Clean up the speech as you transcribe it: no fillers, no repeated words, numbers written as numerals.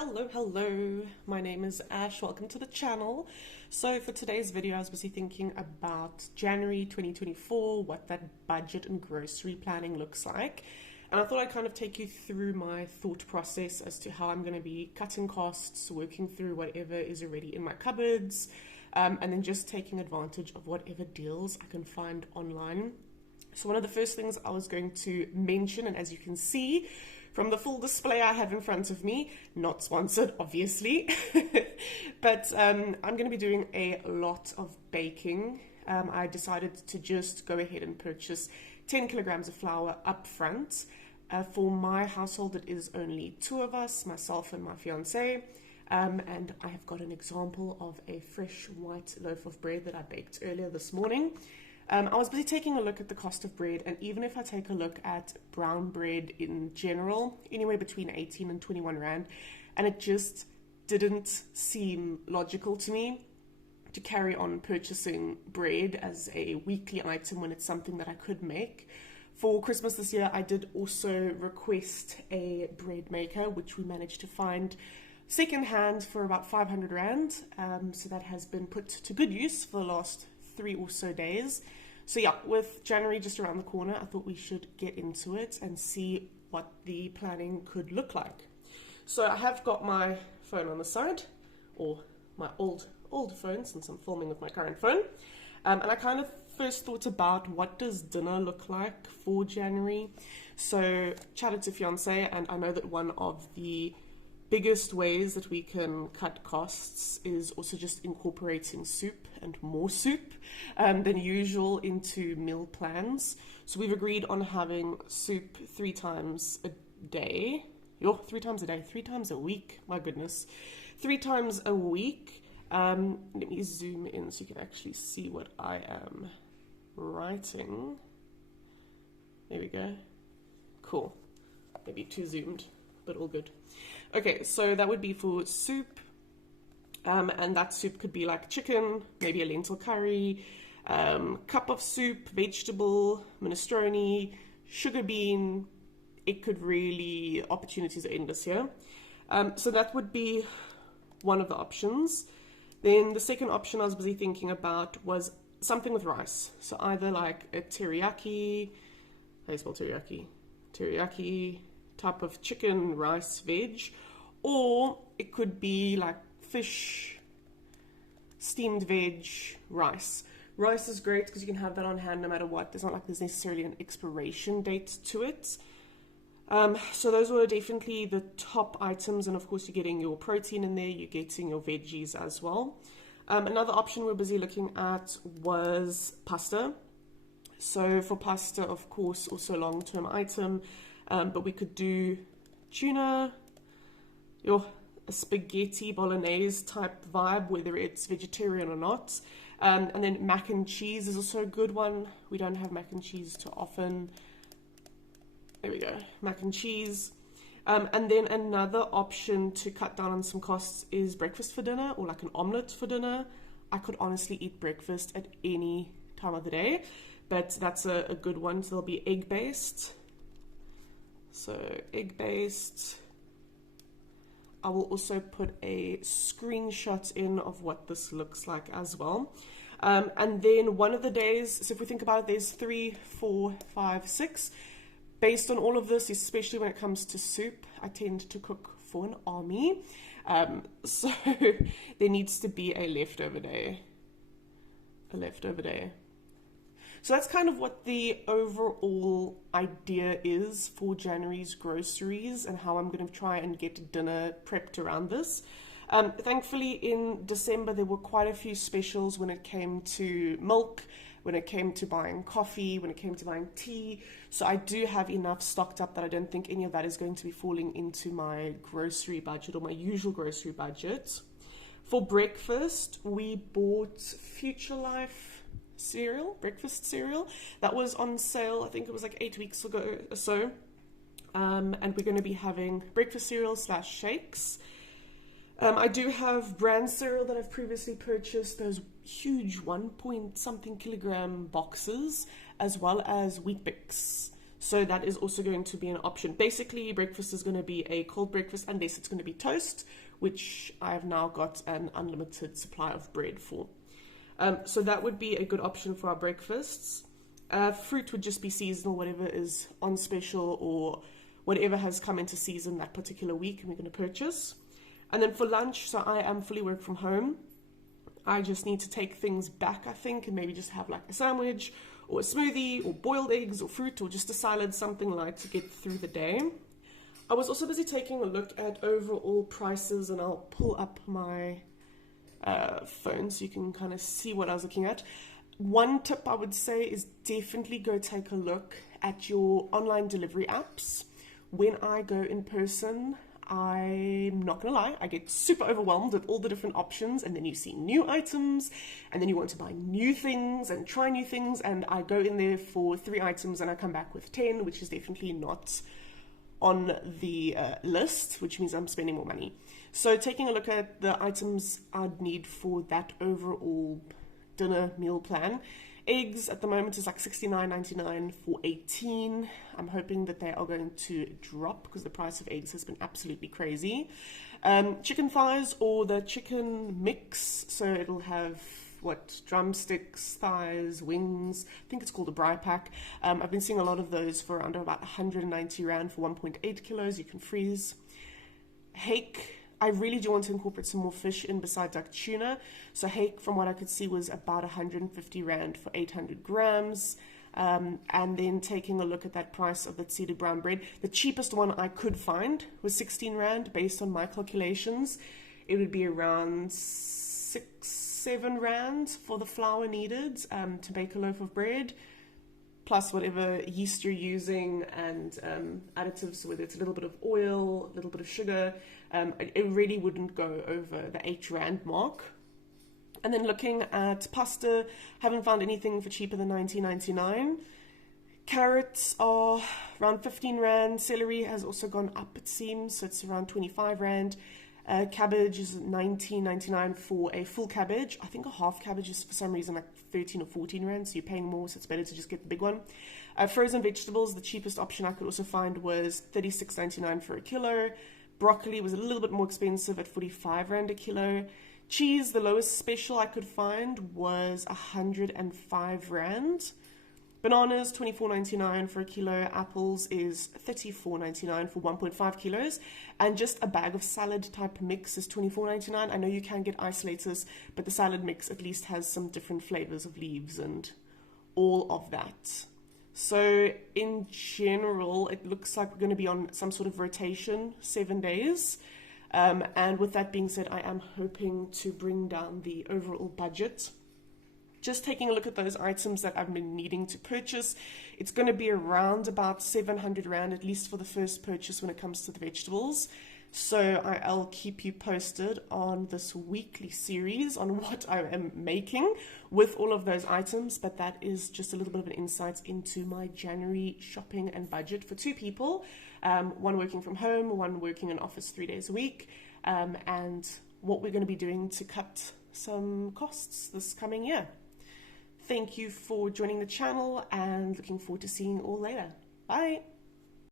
Hello, my name is Ash. Welcome to the channel. So for today's video, I was busy thinking about January 2024, what that budget and grocery planning looks like. And I thought I'd kind of take you through my thought process as to how I'm going to be cutting costs, working through whatever is already in my cupboards, and then just taking advantage of whatever deals I can find online. So one of the first things I was going to mention, and as you can see from the full display I have in front of me, not sponsored obviously, but I'm going to be doing a lot of baking. I decided to just go ahead and purchase 10 kilograms of flour up front. For my household, it is only two of us, myself and my fiance. And I have got an example of a fresh white loaf of bread that I baked earlier this morning. I was busy taking a look at the cost of bread, and even if I take a look at brown bread in general, anywhere between 18 and 21 Rand, and it just didn't seem logical to me to carry on purchasing bread as a weekly item when it's something that I could make. For Christmas this year, I did also request a bread maker, which we managed to find second-hand for about 500 Rand. So that has been put to good use for the last 3 or so days. So yeah, with January just around the corner, I thought we should get into it and see what the planning could look like. So I have got my phone on the side, or my old phone, since I'm filming with my current phone. And I kind of first thought about what does dinner look like for January. So chatted to fiance, and I know that one of the biggest ways that we can cut costs is also just incorporating soup and more soup than usual into meal plans. So we've agreed on having soup 3 times a day. 3 times a day, 3 times a week, my goodness. 3 times a week. Let me zoom in so you can actually see what I am writing. There we go. Cool. Maybe too zoomed, but all good. Okay, so that would be for soup, and that soup could be like chicken, maybe a lentil curry, cup of soup, vegetable, minestrone, sugar bean. It could really, opportunities are endless here. So that would be one of the options. Then the second option I was busy thinking about was something with rice. So either like a teriyaki, how do you spell teriyaki? Teriyaki type of chicken, rice, veg, or it could be like fish, steamed veg, rice. Rice is great because you can have that on hand no matter what. There's not like there's necessarily an expiration date to it. So those were definitely the top items, and of course you're getting your protein in there, you're getting your veggies as well. Another option we're busy looking at was pasta. So for pasta, of course, also a long-term item. But we could do tuna, a spaghetti bolognese type vibe, whether it's vegetarian or not. And then mac and cheese is also a good one. We don't have mac and cheese too often. There we go, mac and cheese. And then another option to cut down on some costs is breakfast for dinner, or like an omelette for dinner. I could honestly eat breakfast at any time of the day, but that's a good one. So they'll be egg-based. So egg-based. I will also put a screenshot in of what this looks like as well. And then one of the days, so if we think about it, there's 3, 4, 5, 6. Based on all of this, especially when it comes to soup, I tend to cook for an army. So there needs to be a leftover day. So that's kind of what the overall idea is for January's groceries and how I'm going to try and get dinner prepped around this. Thankfully, in December, there were quite a few specials when it came to milk, when it came to buying coffee, when it came to buying tea. So I do have enough stocked up that I don't think any of that is going to be falling into my grocery budget or my usual grocery budget. For breakfast, we bought Future Life cereal, breakfast cereal. That was on sale, I think it was like 8 weeks ago or so. And we're going to be having breakfast cereal / shakes. I do have brand cereal that I've previously purchased, those huge 1 point something kilogram boxes, as well as Wheat Bix. So that is also going to be an option. Basically, breakfast is going to be a cold breakfast unless it's going to be toast, which I've now got an unlimited supply of bread for. So that would be a good option for our breakfasts. Fruit would just be seasonal, whatever is on special or whatever has come into season that particular week, and we're going to purchase. And then for lunch, so I am fully work from home. I just need to take things back, I think, and maybe just have like a sandwich or a smoothie or boiled eggs or fruit or just a salad, something light to get through the day. I was also busy taking a look at overall prices, and I'll pull up my phone so you can kind of see what I was looking at. One tip I would say is definitely go take a look at your online delivery apps. When I go in person, I'm not gonna lie, I get super overwhelmed with all the different options, and then you see new items, and then you want to buy new things and try new things, and I go in there for 3 items and I come back with 10, which is definitely not on the list, which means I'm spending more money. So taking a look at the items I'd need for that overall dinner meal plan. Eggs at the moment is like $69.99 for 18. I'm hoping that they are going to drop because the price of eggs has been absolutely crazy. Chicken thighs or the chicken mix, so it'll have drumsticks, thighs, wings. I think it's called a braai pack. I've been seeing a lot of those for under about 190 Rand for 1.8 kilos. You can freeze. Hake, I really do want to incorporate some more fish in besides like tuna. So hake, from what I could see, was about 150 Rand for 800 grams. And then taking a look at that price of the seeded brown bread, the cheapest one I could find was 16 Rand. Based on my calculations, it would be around 6-7 Rand for the flour needed to bake a loaf of bread, plus whatever yeast you're using and additives, whether it's a little bit of oil, a little bit of sugar. It really wouldn't go over the 8 Rand mark. And then looking at pasta, haven't found anything for cheaper than 19.99. Carrots are around 15 Rand. Celery has also gone up, it seems, so it's around 25 Rand. Cabbage is 19.99 for a full cabbage. I think a half cabbage is for some reason like 13 or 14 Rand, so you're paying more, so it's better to just get the big one. Frozen vegetables, the cheapest option I could also find was 36.99 for a kilo. Broccoli was a little bit more expensive at 45 Rand a kilo. Cheese, the lowest special I could find was 105 Rand. Bananas, 24.99 for a kilo. Apples is 34.99 for 1.5 kilos. And just a bag of salad type mix is 24.99. I know you can get isolators, but the salad mix at least has some different flavors of leaves and all of that. So in general, it looks like we're going to be on some sort of rotation, 7 days. And with that being said, I am hoping to bring down the overall budget. Just taking a look at those items that I've been needing to purchase, it's going to be around about 700 Rand, at least for the first purchase when it comes to the vegetables. So I'll keep you posted on this weekly series on what I am making with all of those items. But that is just a little bit of an insight into my January shopping and budget for 2 people. One working from home, one working in office 3 days a week. And what we're going to be doing to cut some costs this coming year. Thank you for joining the channel and looking forward to seeing you all later. Bye.